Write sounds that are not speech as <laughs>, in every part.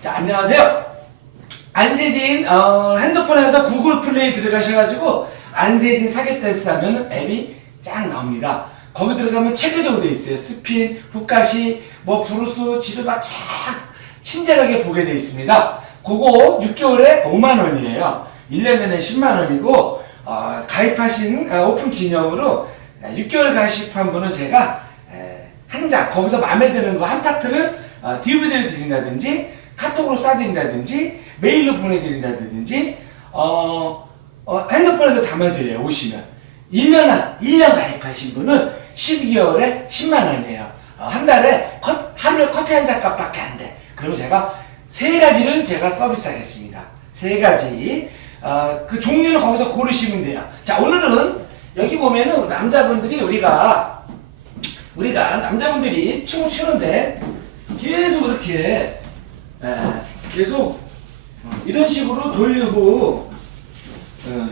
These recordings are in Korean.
자, 안녕하세요. 안세진 어, 핸드폰에서 구글 플레이 들어가셔가지고 안세진 사계 댄스 하면 앱이 쫙 나옵니다. 거기 들어가면 체계적으로 돼 있어요. 스핀, 훅가시, 뭐 브루스, 지르바 쫙 친절하게 보게 돼 있습니다. 그거 6개월에 5만 원이에요. 1년 내내 10만 원이고 어, 가입하신 어, 오픈 기념으로 6개월 가입한 분은 제가 한 장, 거기서 마음에 드는 거 한 파트를 어, DVD를 드린다든지 카톡으로 쏴드린다든지 메일로 보내드린다든지 어, 어, 핸드폰에도 담아드려요 오시면. 1년, 1년 가입하신 분은 12개월에 10만 원이에요. 어, 한 달에 컵, 하루에 커피 한 잔 값밖에 안돼. 그러면 제가 세 가지를 제가 서비스하겠습니다. 세 가지. 어, 그 종류는 거기서 고르시면 돼요. 자 오늘은 여기 보면은 남자분들이 우리가 우리가 남자분들이 춤을 추는데 계속 이렇게 에, 계속 이런 식으로 돌리고 에,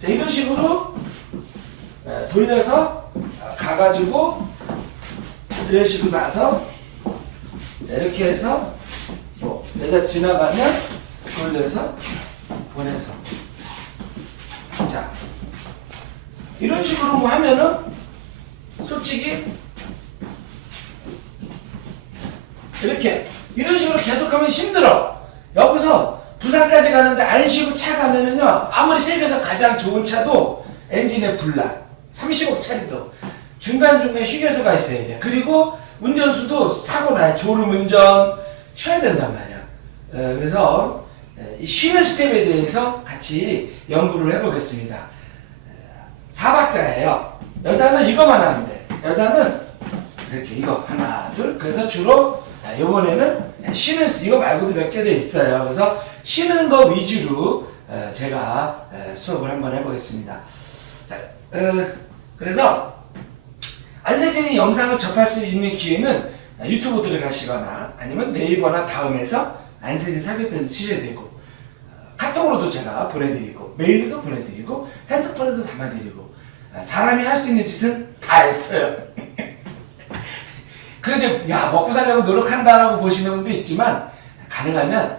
자, 이런 식으로 에, 돌려서 가가지고 이런 식으로 가서 자, 이렇게 해서 뭐 여자 지나가면 돌려서 보내서. 자 이런 식으로 뭐 하면은 솔직히 이렇게 이런 식으로 계속하면 힘들어. 여기서 부산까지 가는데 안 쉬고 차 가면은요 아무리 세계에서 가장 좋은 차도 엔진에 불나 35짜리도 중간중간에 휴게소가 있어야 돼. 그리고 운전수도 사고 나요. 졸음 운전 쉬어야 된단 말이야. 에, 그래서 에, 이 쉬는 스텝에 대해서 같이 연구를 해보겠습니다. 사박자예요. 여자는 이거만 돼. 여자는 이렇게 이거 하나 둘 그래서 주로 아, 이번에는 쉬는 수- 이거 말고도 몇개돼 있어요. 그래서 쉬는 거 위주로 어, 제가 어, 수업을 한번 해보겠습니다. 자, 어, 그래서 안세진이 영상을 접할 수 있는 기회는 유튜브 들어가시거나 아니면 네이버나 다음에서 안세진 사교대도 치셔야 되고 어, 카톡으로도 제가 보내드리고 메일로도 보내드리고 핸드폰에도 담아드리고 아, 사람이 할 수 있는 짓은 다 했어요. 그 이제 야 먹고 살려고 노력한다라고 보시는 분도 있지만 가능하면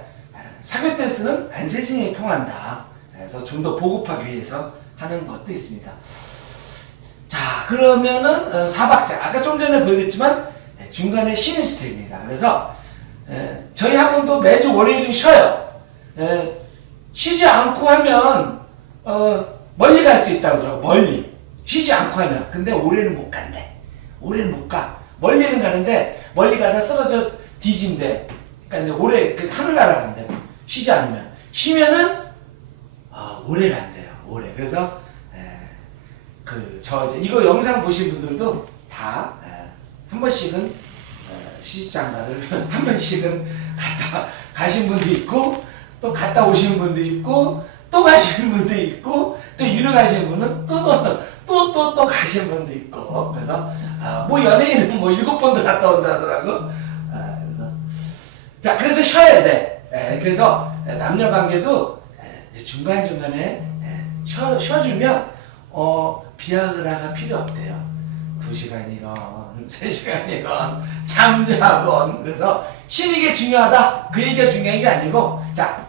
사교 댄스는 안세진이 통한다. 그래서 좀 더 보급하기 위해서 하는 것도 있습니다. 자 그러면은 어, 사박자 아까 좀 전에 보여드렸지만 네, 중간에 쉬는 스텝입니다. 그래서 에, 저희 학원도 매주 월요일은 쉬어요. 에, 쉬지 않고 하면 어, 멀리 갈 수 있다고 그러더라고 멀리 쉬지 않고 하면 근데 올해는 못 간대 올해는 못 가 멀리는 가는데 멀리 가다 쓰러져 뒤진대. 그러니까 올해 그 하늘 날아간대. 쉬지 않으면. 쉬면은 아, 오래 간대요. 오래. 그래서 그저 이제 이거 영상 보신 분들도 다 한 번씩은 에, 시집장가를 <laughs> 한 번씩은 갔다 가신 분도 있고 또 갔다 오신 분도 있고 또 가신 분도 있고 또 유능하신 분은 또또 또 또 가신 분도 있고. 그래서 아, 뭐 연예인은 뭐 일곱 번도 갔다 온다 하더라고. 아, 그래서. 자 그래서 쉬어야 돼. 에, 그래서 남녀 관계도 중간 중간에 쉬어 쉬어주면 어 비아그라가 필요 없대요. 두 시간이건 <laughs> 세 시간이건 잠자건. 그래서 쉬는 게 중요하다. 그 얘기가 중요한 게 아니고 자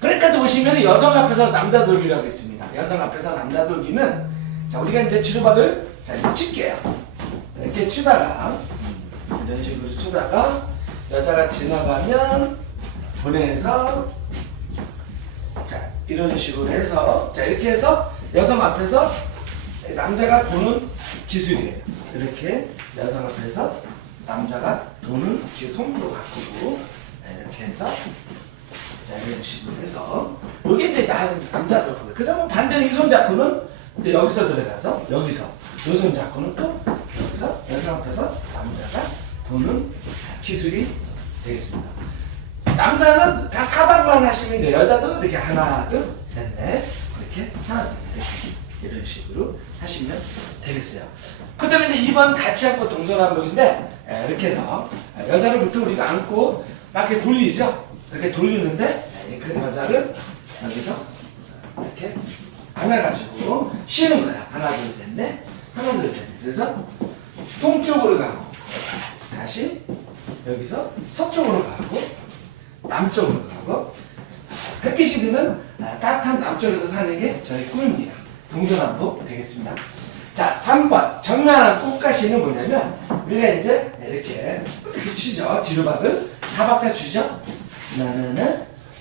브레이크도 보시면 여성 앞에서 남자 돌기라고 있습니다. 여성 앞에서 남자 돌기는 자 우리가 이제 주르박을 자 이렇게 칠게요. 자, 이렇게 추다가 음, 이런 식으로 추다가 여자가 지나가면 보내서 자 이런 식으로 해서 자 이렇게 해서 여성 앞에서 남자가 도는 기술이에요. 이렇게 여성 앞에서 남자가 도는 기술 손으로 바꾸고 네, 이렇게 해서 자, 이런 식으로 해서 이게 이제 나, 남자들 거예요. 그래서 뭐 반대로 이 손 잡고는 이제 여기서 들어가서 여기서 이 손 잡고는 또 여기서 여성 앞에서 남자가 도는 기술이 되겠습니다. 남자는 다 사방만 하시면 돼요. 여자도 이렇게 하나, 둘, 셋, 넷 이렇게 하나, 둘, 이렇게 이런 식으로 하시면 되겠어요. 그 다음에 이제 2번 같이 앉고 동전한복인데 에, 이렇게 해서 에, 여자를 보통 우리가 안고 막 이렇게 돌리죠. 이렇게 돌리는데 에, 그 여자를 여기서 이렇게 안아가지고 쉬는 거야. 하나, 둘, 셋, 넷 하나, 둘, 셋. 그래서 동쪽으로 가고 다시 여기서 서쪽으로 가고 남쪽으로 가고 햇빛이 드는 아, 따뜻한 남쪽에서 사는 게 저희 꿈입니다. 동서남북 되겠습니다. 자, 3번 정면한 꽃가시는 뭐냐면 우리가 이제 이렇게 이렇게 치죠. 뒤로 박을 사박자 주죠. 나나나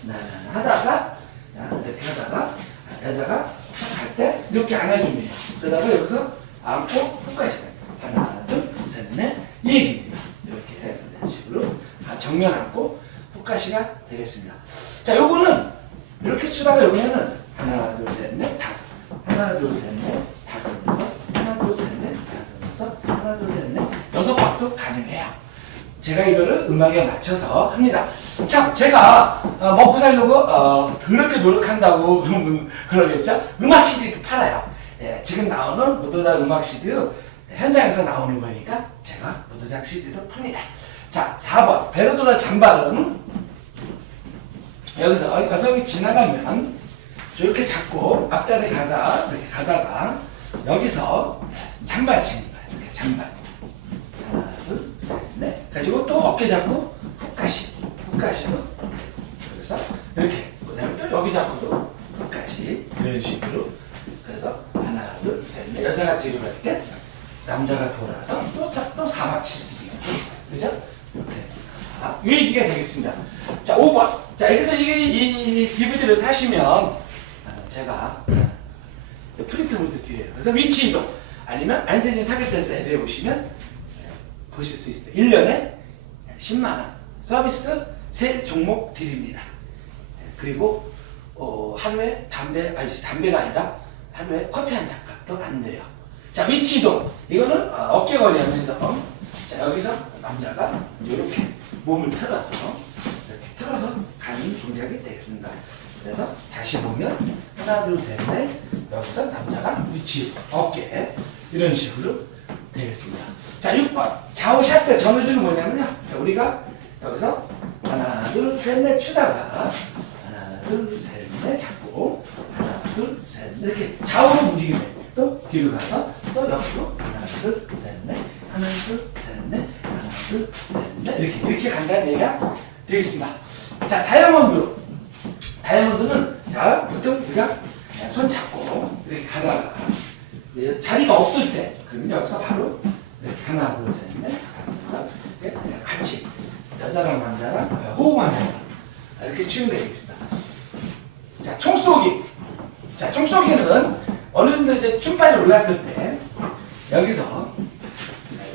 나나나 하다가 자, 이렇게 하다가 여자가 갈 때 이렇게 안아줍니다. 그러다가 여기서 안고 끝까지 하나 둘셋넷 이 얘기입니다. 이렇게 이런 식으로 아, 정면 안고 훅가시가 되겠습니다. 자, 요거는 이렇게 추다가 여기는 하나 둘셋넷 다섯 하나 둘셋넷 다섯 하나 둘셋넷 다섯 하나 둘셋넷 여섯 박도 가능해요. 제가 이거를 음악에 맞춰서 합니다. 참, 제가 어, 먹고 살려고 어, 그렇게 노력한다고 <laughs> 그러면 그러겠죠? 음악 CD도 팔아요. 예, 지금 나오는 무도자 음악 CD도 현장에서 나오는 거니까 제가 무도자 CD도 팝니다. 자, 4번. 베르도라 잠바는 여기서 여성이 지나가면 이렇게 잡고 앞다리 가다 이렇게 가다가 여기서 잔발 치는 거예요. 이렇게 잔발. 넷. 가지고 또 어깨 잡고 훅 가시. 훅 가시도. 그래서 이렇게. 그다음에 또 여기 잡고도 훅 가시. 이런 식으로. 그래서 하나, 둘, 셋, 넷. 여자가 뒤로 갈 때 남자가 돌아서 또, 사, 또 사막 칠 수도 있고. 그죠? 이렇게. 아, 이 얘기가 되겠습니다. 자, 5번. 자, 여기서 이, 이, 이 DVD를 사시면 아, 제가 아, 프린트물도 뒤에요. 그래서 위치 이동 아니면 안세진 사교 댄스 앱에 오시면 예, 보실 수 있어요. 1년에 10만 원 서비스 세 종목 드립니다. 예, 그리고 어, 하루에 담배 아니 담배가 아니라 하루에 커피 한 잔 값도 안 돼요. 자 위치 이동 이거는 어, 어깨거리 하면서 자 여기서 남자가 이렇게 몸을 틀어서 이렇게 틀어서 가는 동작이 되겠습니다. 그래서 다시 보면 하나 둘 셋 넷 여기서 남자가 위치 어깨 이런 식으로 되겠습니다. 자 6번 좌우 샷세 전우주는 뭐냐면요. 자, 우리가 여기서 하나 둘 셋 넷 추다가 하나 둘 셋 넷 잡고 하나 둘 셋 이렇게 좌우로 움직이면 또 뒤로 가서 또 옆으로 하나 둘 셋 넷 하나 둘 셋 넷 하나 둘 셋 넷 이렇게 이렇게 간다는 얘기가 되겠습니다. 자 다이아몬드 다이아몬드는 자 보통 우리가 손 잡고 이렇게 가다가 이제 자리가 없을 때. 그러면 여기서 바로 이렇게 하나 둘셋넷 이렇게 같이 여자랑 남자랑 호흡하면서 이렇게 치는 게 되겠습니다. 자 총 쏘기. 자 총 쏘기는 어느 정도 이제 춤발이 올랐을 때 여기서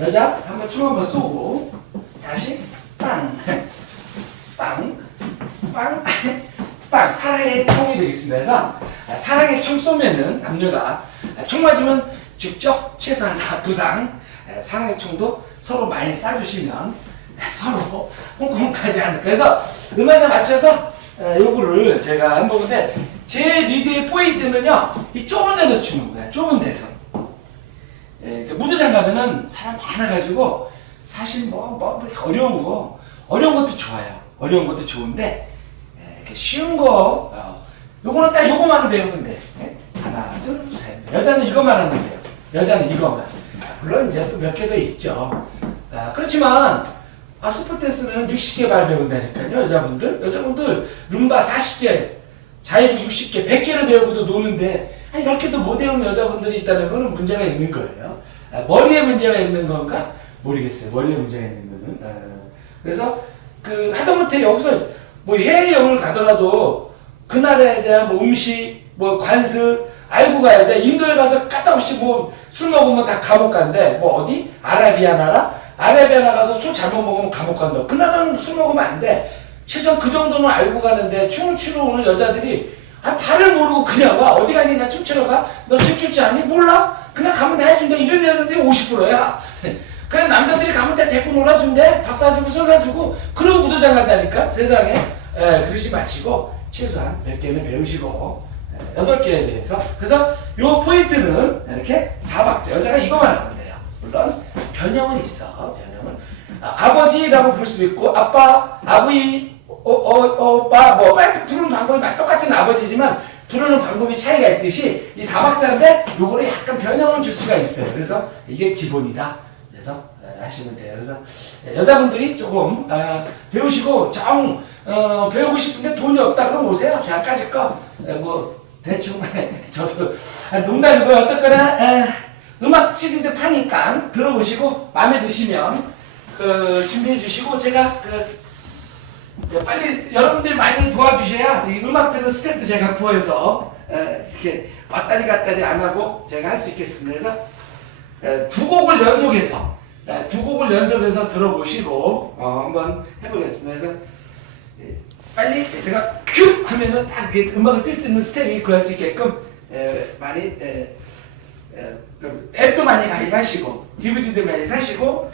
여자 한번 총 한번 쏘고 다시 빵. <laughs> 빵, 빵, <laughs> 빵, 사랑의 총이 되겠습니다. 그래서 아, 사랑의 총 쏘면은 남녀가 아, 총 맞으면 죽죠? 최소한 사, 부상. 아, 사랑의 총도 서로 많이 쏴주시면 아, <laughs> 서로 홍콩까지 하는. 그래서 음악에 맞춰서 아, 요거를 제가 한 거인데 제 리드의 포인트는요, 이 좁은 데서 추는 거예요. 좁은 데서. 예, 그 무도장 가면은 사람 많아가지고 사실 뭐, 뭐, 뭐 어려운 거 어려운 것도 좋아요. 어려운 것도 좋은데 예, 쉬운 거 어, 요거는 딱 요거만 배우면 돼. 예? 하나 둘 셋 여자는 이것만 하면 돼요. 여자는 이것만. 아, 물론 이제 또 몇 개 더 있죠. 아, 그렇지만 아, 스포 댄스는 60개 발 배운다니까요. 여자분들 여자분들 룸바 40개 자이브 60개 100개를 배우고도 노는데 한 10개도 못 배우는 여자분들이 있다는 거는 문제가 있는 거예요. 아, 머리에 문제가 있는 건가? 모르겠어요. 머리에 문제가 있는 거는. 아, 그래서 그 하다못해 여기서 뭐 해외여행을 가더라도 그 나라에 대한 뭐 음식, 뭐 관습 알고 가야 돼. 인도에 가서 까딱없이 뭐 술 먹으면 다 감옥 간대. 뭐 어디? 아라비아 나라? 아라비아 나라 가서 술 잘못 먹으면 감옥 간다. 그 나라는 술 먹으면 안 돼. 최소한 그 정도는 알고 가는데 춤을 추러 오는 여자들이 아 발을 모르고 그냥 와 어디 가니 나 춤추러 가? 너 춤출 줄 아니? 몰라? 그냥 가면 다 해준다 이런 여자들이 50%야 <laughs> 그냥 남자들이 가면 다 데리고 놀아준대 밥 사주고 술 사주고 그러고 무도장 간다니까 세상에 에, 그러지 마시고 최소한 100개는 배우시고 에, 8개에 대해서 그래서 요 포인트는 이렇게 사박자 여자가 이거만 하면 돼요 물론 변형은 있어 변형은 아, 버지라고 부를 수도 있고 아빠 아버지 어, 어, 오빠 뭐 빨리 부르는 방법이 막 똑같은 아버지지만 부르는 방법이 차이가 있듯이 이 사박자인데 요거를 약간 변형을 줄 수가 있어요. 그래서 이게 기본이다. 그래서 어, 하시면 돼요. 그래서 여자분들이 조금 어, 배우시고 정 어, 배우고 싶은데 돈이 없다 그럼 오세요. 제가까지 거. 에, 뭐 대충 저도 아, 농담이고요. 어떻거나 에, 음악 CD들 파니까 들어보시고 마음에 드시면 그 준비해 주시고 제가 그 네, 빨리 여러분들 많이 도와주셔야 이 음악 듣는 스텝도 제가 구해서 에, 이렇게 왔다리 갔다리 안 하고 제가 할 수 있겠습니다. 그래서 에, 두 곡을 연속해서 에, 두 곡을 연속해서 들어보시고 어, 한번 해보겠습니다. 그래서 에, 빨리 제가 큐 하면은 딱 이렇게 음악을 뜰 수 있는 스텝이 구할 수 있게끔 에, 많이 에, 에, 그 앱도 많이 가입하시고 DVD도 많이 사시고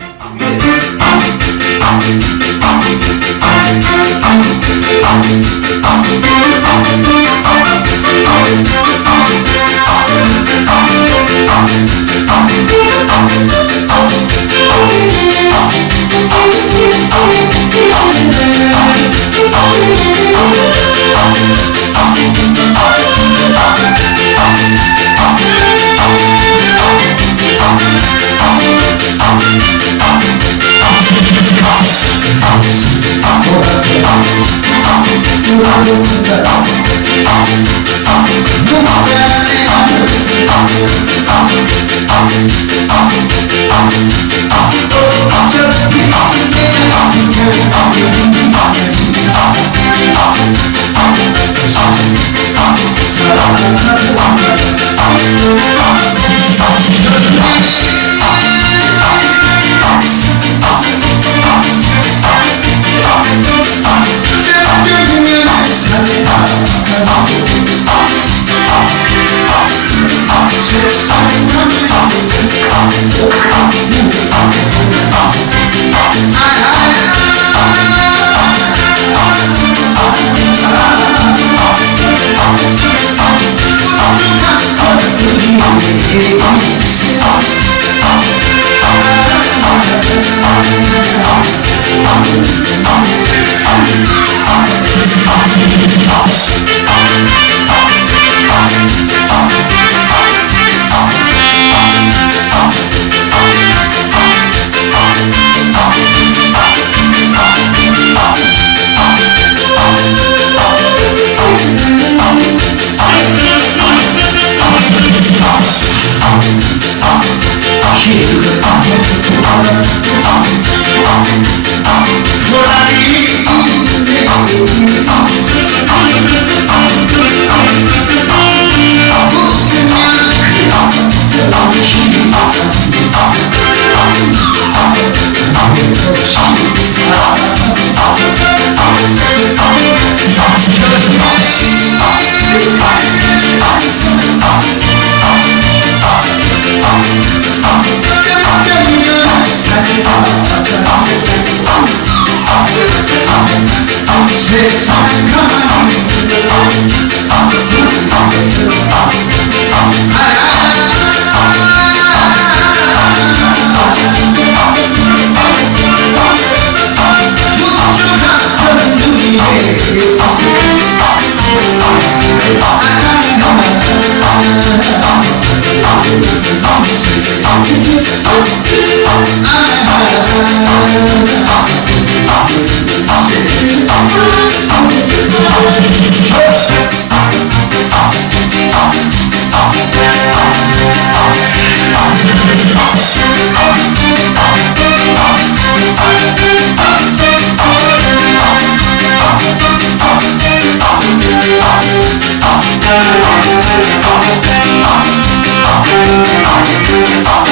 Oh,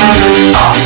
Oh.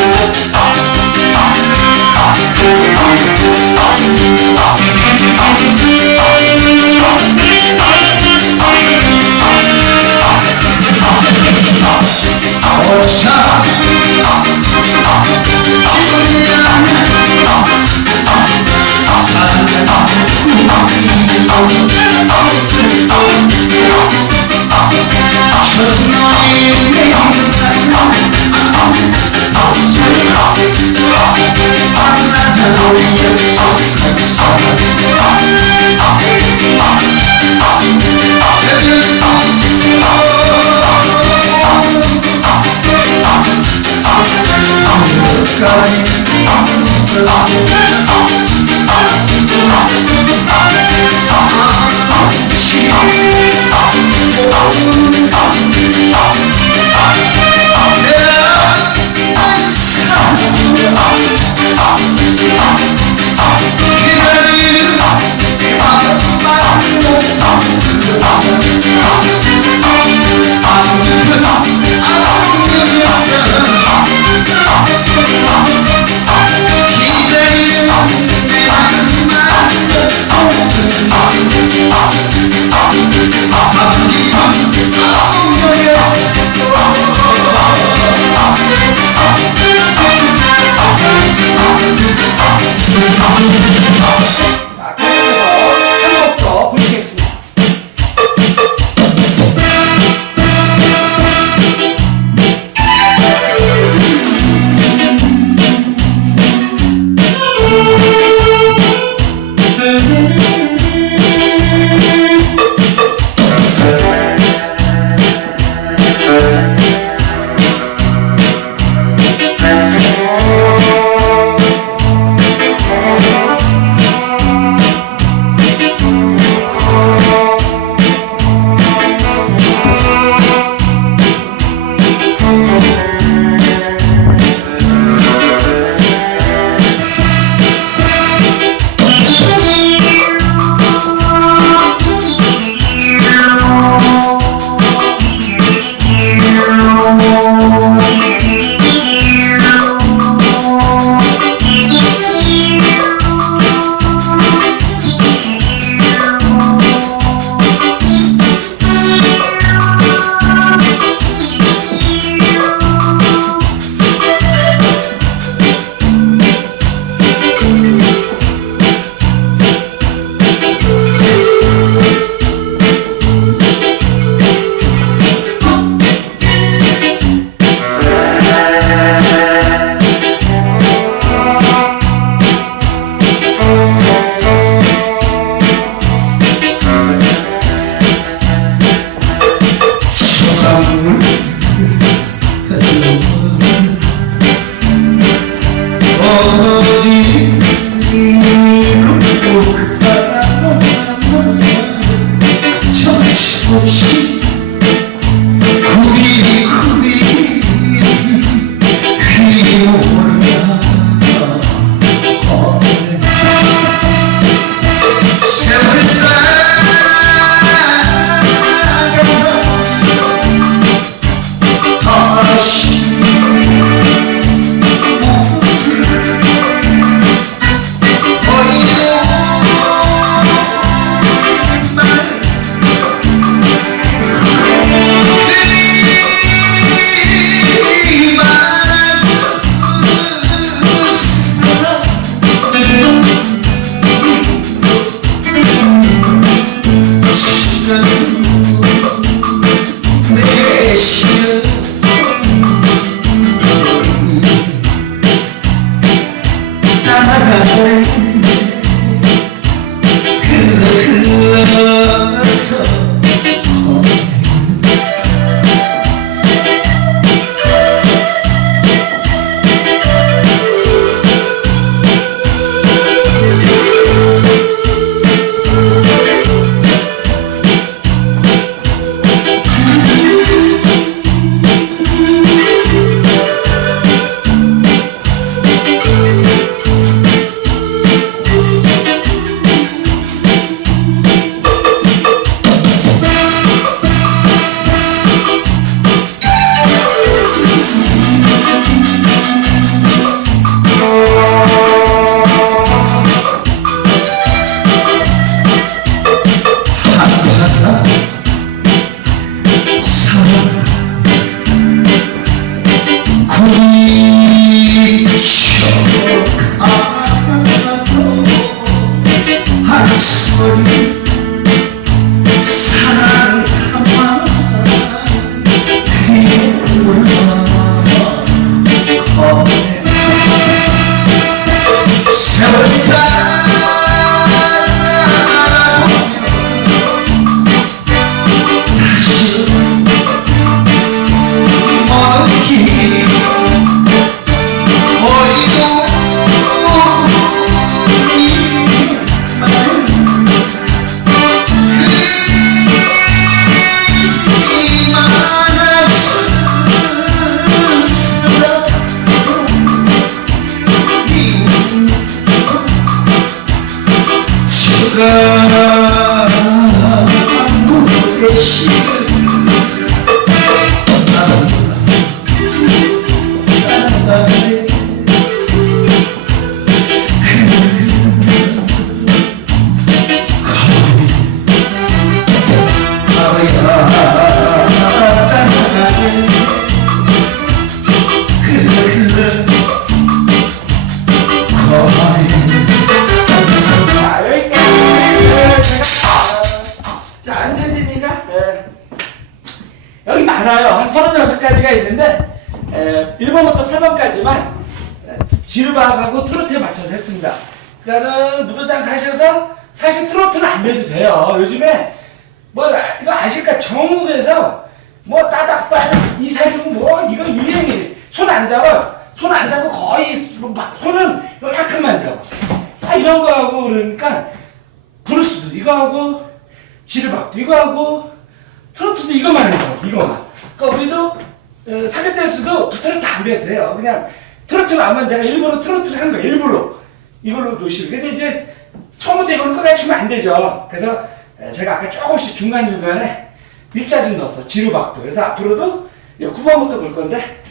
Shut up! 브루스도 이거 하고 지르박도 이거 하고 트로트도 이거만 해요 이거만 그러니까 우리도 어, 사교 댄스도 트로트 안 배도 돼요. 그냥 트로트를 하면 내가 일부러 트로트를 한 거야 일부러. 이걸로 노시를. 근데 이제 처음부터 이걸 끝까지 추면 안 되죠. 그래서 에, 제가 아까 조금씩 중간중간에 일자 좀 넣었어 지루박도. 그래서 앞으로도 9번부터 볼 건데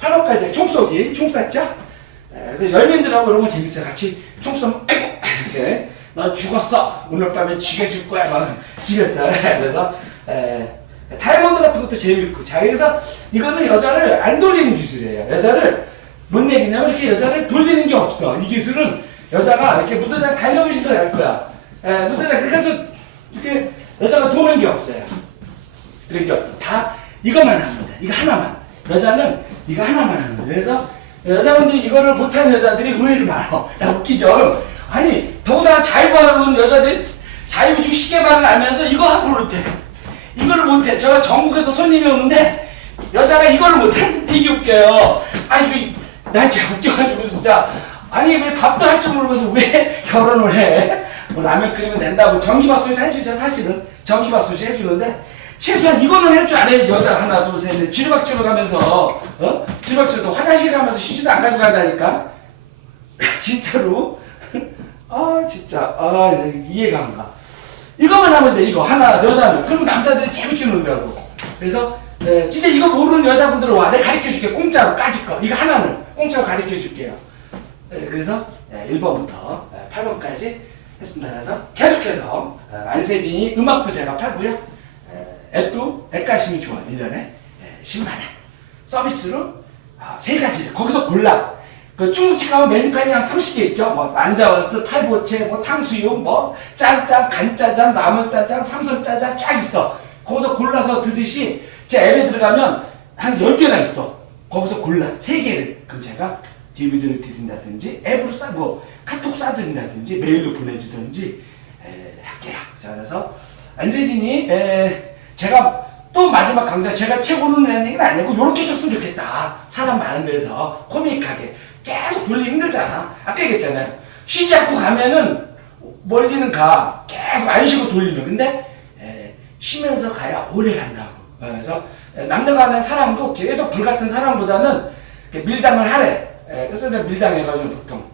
8번까지 총 쏘기 총 쐈죠? 에, 그래서 열민들하고 이런 거 재밌어요. 같이 총 쏘면 아이고 이렇게 너 죽었어 오늘 밤에 죽여줄 거야 막 죽였어 <laughs> 그래서 에, 다이아몬드 같은 것도 재밌고 자 그래서 이거는 여자를 안 돌리는 기술이에요 여자를 뭔 얘기냐면 이렇게 여자를 돌리는 게 없어 이 기술은 여자가 이렇게 무대장 달려오시더라 할 거야 에, 무대장 그래서 이렇게 여자가 도는 게 없어요 그러니까 다 이것만 돼. 이거 하나만. 여자는 이거 하나만 돼. 그래서 여자분들이 이거를 못하는 여자들이 의외로 많아. 야, 웃기죠? 아니, 더구나 자유발을 여자들이 자유주의 시계발을 알면서 이거 하고 못해. 이거를 못해. 제가 전국에서 손님이 오는데 여자가 이걸 못해. 되게 웃겨요. 아니, 이거, 나 진짜 웃겨가지고 진짜. 아니, 왜 밥도 할 줄 모르면서 왜 <laughs> 결혼을 해? 뭐 라면 끓이면 된다고 전기밥솥이 해주죠, 사실은. 전기밥솥이 해주는데 최소한 이거는 할 줄 알아야지 여자 하나 둘셋넷 지르박지로 가면서 어? 지르박지로 화장실 가면서 휴지도 안 가져간다니까 <laughs> 진짜로 아 진짜. 아 이해가 안 가. 이거만 하면 돼 이거. 하나 여자는 그럼 남자들이 재밌게 논다고. 그래서 에, 진짜 이거 모르는 여자분들은 와. 내가 가르쳐 줄게. 공짜로. 까짓 거. 이거 하나는 공짜로 가르쳐 줄게요. 에, 그래서 에, 1번부터 8번까지 했습니다. 그래서 계속해서 어, 안세진이 음악부 제가 팔고요. 에, 앱도 앱가심이 좋아 1년에 10만 원. 서비스로 아, 세 가지를 거기서 골라 그 중국집 가면 메뉴판이 한 30개 있죠. 뭐 난자원스, 팔보채, 뭐 탕수육, 뭐 짠짠, 간짜장, 라면짜장, 삼선짜장 쫙 있어. 거기서 골라서 드듯이 제 앱에 들어가면 한 10개가 있어. 거기서 골라 세개를 그럼 제가 DVD를 드린다든지 앱으로 싸, 뭐 카톡 싸드린다든지 메일로 보내주든지 에, 할게요. 자 그래서 안세진이 에, 제가 또 마지막 강좌 제가 최고는 얘기는 아니고 요렇게 줬으면 좋겠다. 사람 많은 데서 코믹하게 계속 돌리기 힘들잖아 아까 얘기했잖아요 쉬지 않고 가면은 멀리는 가 계속 안 쉬고 돌리면 근데 에, 쉬면서 가야 오래 간다고 어, 그래서 에, 남녀 간의 사랑도 계속 불 같은 사랑보다는 이렇게 밀당을 하래 에, 그래서 내가 밀당해가지고 보통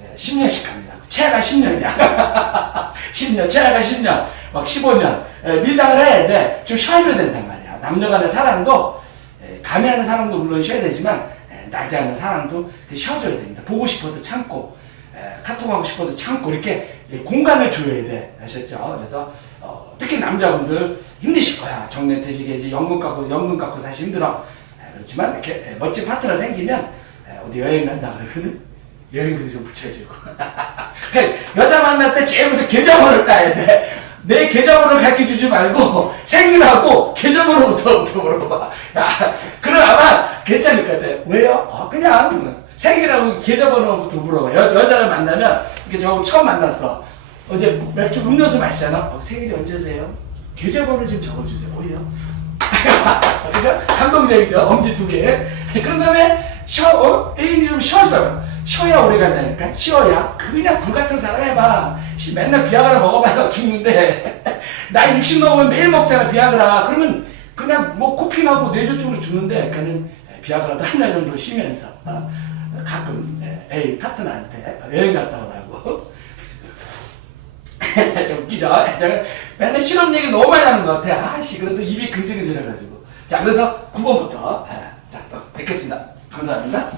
예, 10년씩 갑니다. 최하가 10년이야. 10년, <laughs> 최하가 10년, 막 15년. 예, 밀당을 해야 돼. 좀 쉬어줘야 된단 말이야. 남녀 간의 사랑도, 예, 감히 하는 사랑도 물론 쉬어야 되지만, 예, 낮에 하는 사랑도 그 쉬어줘야 됩니다. 보고 싶어도 참고, 예, 카톡하고 싶어도 참고, 이렇게 예, 공간을 줘야 돼. 아셨죠? 그래서, 어, 특히 남자분들 힘드실 거야. 정년퇴직에 이제 연금 깎고, 연금 깎고 사실 힘들어. 예, 그렇지만 이렇게 예, 멋진 파트너 생기면, 예, 어디 여행 간다 그러면은, 여행비도 좀 붙여주고. <laughs> 그 여자 만날 때 제일 먼저 계좌번호를 따야 돼. 내 계좌번호를 가르쳐 주지 말고 생일하고 계좌번호부터 <laughs> 물어봐. 야, 그럼 아마 괜찮을 것 같아. 왜요? 아, 그냥 생일하고 계좌번호부터 물어봐. 여, 여자를 만나면 이렇게 저 처음 만났어. 어제 맥주 음료수 마시잖아. 어, 생일이 언제세요? 계좌번호 좀 적어주세요. 뭐예요? <laughs> 그죠? 감동적이죠? 엄지 두 개. 그런 다음에 쉬어, 어? 애인이 좀 쉬어줘요. 쉬어야 오래 간다니까? 쉬어야? 그냥 불 같은 사랑 해봐. 씨, 맨날 비아그라 먹어봐야 죽는데. <laughs> 나 60 넘으면 매일 먹잖아, 비아그라. 그러면 그냥 뭐 코피나고 뇌졸중을 주는데, 그는 비아그라도 한 달 정도 쉬면서, 어, 가끔, 에, 에이, 파트너한테 여행 갔다 오라고. <laughs> 좀 웃기죠? 제가 맨날 실험 얘기 너무 많이 하는 것 같아. 아씨, 그래도 입이 근질근질해가지고. 자, 그래서 9번부터. 자, 또 뵙겠습니다. 감사합니다.